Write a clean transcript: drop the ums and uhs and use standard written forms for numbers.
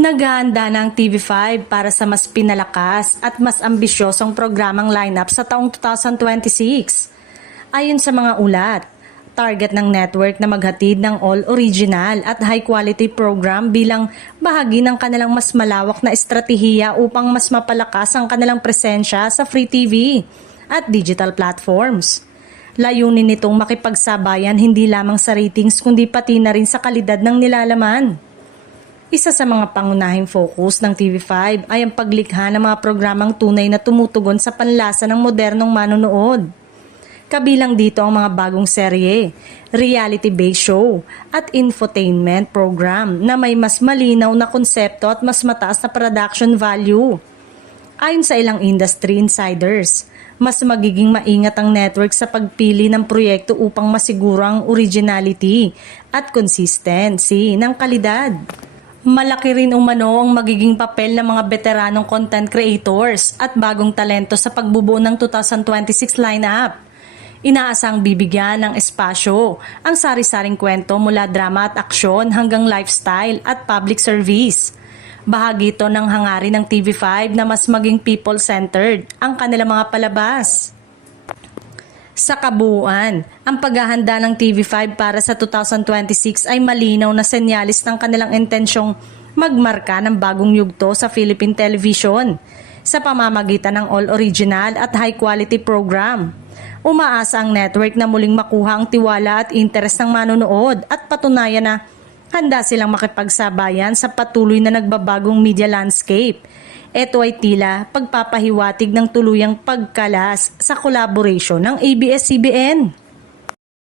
Naghahanda ng TV5 para sa mas pinalakas at mas ambisyosong programang lineup sa taong 2026. Ayon sa mga ulat, target ng network na maghatid ng all-original at high-quality program bilang bahagi ng kanilang mas malawak na estratehiya upang mas mapalakas ang kanilang presensya sa free TV at digital platforms. Layunin nitong makipagsabayan hindi lamang sa ratings kundi pati na rin sa kalidad ng nilalaman. Isa sa mga pangunahing focus ng TV5 ay ang paglikha ng mga programang tunay na tumutugon sa panlasa ng modernong manonood. Kabilang dito ang mga bagong serye, reality-based show at infotainment program na may mas malinaw na konsepto at mas mataas na production value. Ayon sa ilang industry insiders, mas magiging maingat ang network sa pagpili ng proyekto upang masiguro ang originality at consistency ng kalidad. Malaki rin umano ang magiging papel ng mga veteranong content creators at bagong talento sa pagbubuo ng 2026 lineup. Inaasang bibigyan ng espasyo ang sari-saring kwento mula drama at aksyon hanggang lifestyle at public service. Bahagi ito ng hangarin ng TV5 na mas maging people-centered ang kanilang mga palabas. Sa kabuuan, ang paghahanda ng TV5 para sa 2026 ay malinaw na senyalis ng kanilang intensyong magmarka ng bagong yugto sa Philippine television sa pamamagitan ng all-original at high-quality program. Umaasa ang network na muling makuha ang tiwala at interes ng manonood at patunayan na handa silang makipagsabayan sa patuloy na nagbabagong media landscape. Ito ay tila pagpapahiwatig ng tuluyang pagkalas sa collaboration ng ABS-CBN.